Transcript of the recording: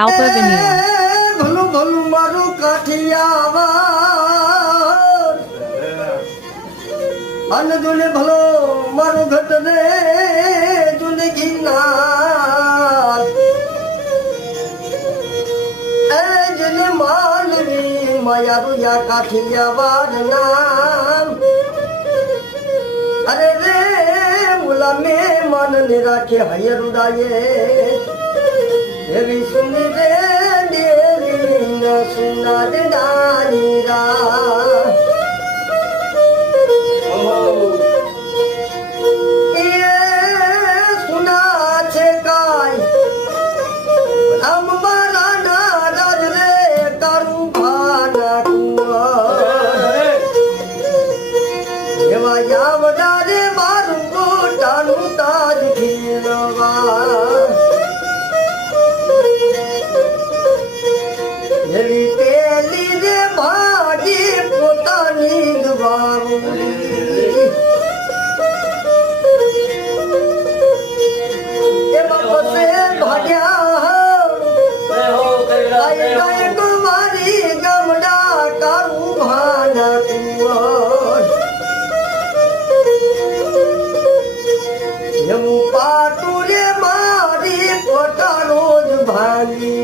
Alpha Vanilla. ભલું ભલું મારું કાઠિયાવાડ અન દુને ભલો મારું ઘટ રે દુને ગિરનાર એ જને માનવી માયારું યા કાઠિયાવાડ નામ અરે રે મુલા મે મન ને રાખે હયરુડાયે એવી સુની રે દેવી ન સુના દે દાનીરા એ સુના છે કાય આમ મારા નારાજ રે તારું ભાના કુંવર એવા યાવડા રે મારું ગોટાનું તાજ ખીલવા એવી પેલી રે ભાગી પોતાની ગવાવડી એમાં પસે ભાગ્યા ગાય કુમારી ગમડા તારું ભાના કુંવર એવું પાટું રે મારી પોતાનો જ ભાંગી